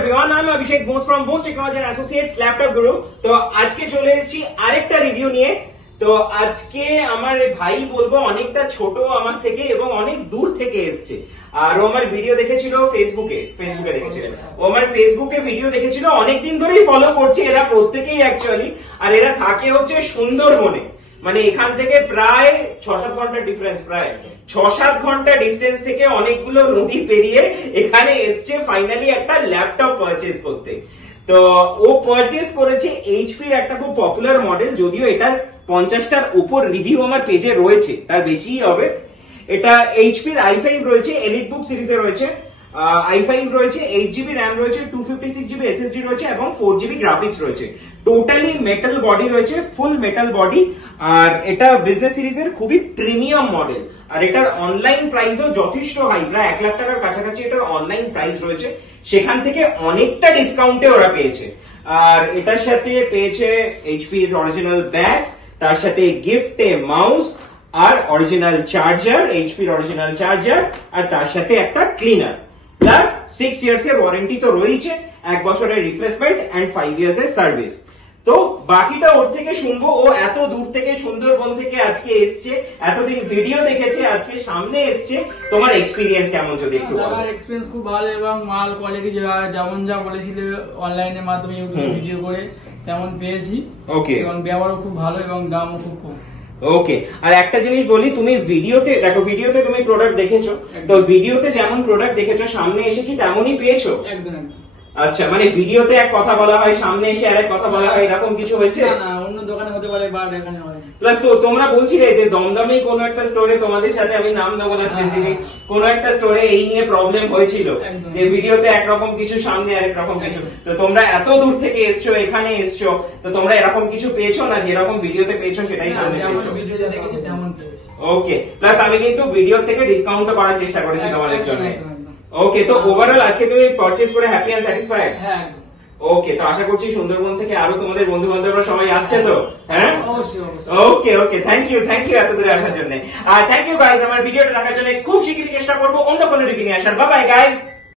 Everyone, I am Abhishek Ghosh from Ghosh technology and associates laptop गुरु। तो আজকে চলে এসেছি আরেকটা রিভিউ নিয়ে। তো আজকে আমার ভাই বলবো অনেকটা ছোট আমার থেকে এবং অনেক দূর থেকে এসেছে। আর ও আমার ভিডিও দেখেছিল ফেসবুকে দেখেছিল। ও আমার ফেসবুকে ভিডিও দেখেছিল, অনেকদিন ধরেই ফলো করছে এরা প্রত্যেকেই অ্যাকচুয়ালি। আর এরা থাকে হচ্ছে সুন্দরবনে, মানে এখান থেকে প্রায় 6-7 ঘন্টা ডিফারেন্স, প্রায় 6-7 ঘন্টা ডিস্টেন্স থেকে অনেকগুলো নদী পেরিয়ে এখানে এসছে ফাইনালি একটা ল্যাপটপ পারচেজ করতে। তো ও পারচেজ করেছে এইচপির একটা খুব পপুলার মডেল, যদিও এটার 50টার উপর রিভিউ আমার পেজে রয়েছে, তার বেশিই হবে। এটা এইচপির i5 রয়েছে, এলিটবুক সিরিজে রয়েছে, i5 রয়েছে, 8GB র্যাম রয়েছে, 256GB SSD রয়েছে এবং 4GB গ্রাফিক্স রয়েছে। টোটালি মেটাল বডি রয়েছে, ফুল মেটাল বডি। আর এটা বিজনেস সিরিজের খুবই প্রিমিয়াম মডেল। আর এটার অনলাইন প্রাইসও যথেষ্ট হাই, প্রায় 1 লাখ টাকার কাছাকাছি এটার অনলাইন প্রাইস রয়েছে। সেখান থেকে অনেকটা ডিসকাউন্টে ওরা পেয়েছে। আর এটার সাথে পেয়েছে এইচপির অরিজিনাল ব্যাগ, তার সাথে গিফটে মাউস আর অরিজিনাল চার্জার, এইচপির অরিজিনাল চার্জার, আর তার সাথে একটা ক্লিনার, প্লাস 6 ইয়ার্স এর ওয়ারেন্টি তো রয়েছে, 1 বছরের রিপ্লেসমেন্ট এন্ড 5 ইয়ার্স এর সার্ভিস। তো বাকিটা ওর থেকে শুনবো। ও এত দূর থেকে সুন্দরবন থেকে আজকে এসছে, এতদিন ভিডিও দেখেছে, আজকে সামনে এসছে। তোমার এক্সপিরিয়েন্স কেমন যদি একটু বলো? আমার এক্সপিরিয়েন্স খুব ভালো এবং মাল কোয়ালিটি যেমন যা বলেছিল অনলাইনের মাধ্যমে ইউটিউবে ভিডিও করে তেমন পেয়েছি। ওকে, এবং ব্যবহারও খুব ভালো এবং দামও খুব কম। ওকে, আর একটা জিনিস বলি, তুমি ভিডিওতে দেখো, ভিডিওতে তুমি প্রোডাক্ট দেখেছো, তো ভিডিওতে যেমন প্রোডাক্ট দেখেছো সামনে এসে কি তেমনই পেয়েছো? একদম একদম। আচ্ছা, মানে ভিডিওতে এক কথা বলা হয়, সামনে এসে আরেক কথা বলা হয়, এরকম কিছু হয়েছে? না, অন্য দোকানে হতে পারে বা এখানে হয়। প্লাস তো তোমরা বলছিলে যে দমদমে কোনো একটা স্টোরে তোমাদের সাথে, আমি নাম দেবো না স্পেসিফিক, কোনো একটা স্টোরে এই নিয়ে প্রবলেম হয়েছিল যে ভিডিওতে একরকম কিছু, সামনে আরেক রকম কিছু। তো তোমরা এত দূর থেকে এসছো, এখানে এসছো, তো তোমরা এরকম কিছু পেয়েছো না? যেরকম ভিডিওতে পেয়েছো সেটাই সামনে পেয়েছো? ওকে, প্লাস আমি কিন্তু ভিডিও থেকে ডিসকাউন্টও করার চেষ্টা করেছি তোমাদের জন্য। ওকে, তো ওভারঅল আজকে তুমি পারচেজ করে হ্যাপি এন্ড স্যাটিসফাইড? হ্যাঁ। ওকে, তো আশা করছি সুন্দরবন থেকে আরো তোমাদের বন্ধু বান্ধবরা সবাই আসছে তো? হ্যাঁ, অবশ্যই। ওকে ওকে, থ্যাংক ইউ এত দূরে আসার জন্য। আর থ্যাংক ইউ গাইস, আমার ভিডিওটা দেখার জন্য। খুব শিগগিরই চেষ্টা করবো অন্য কোনো রিভিউ নিয়ে আসার। Bye bye guys.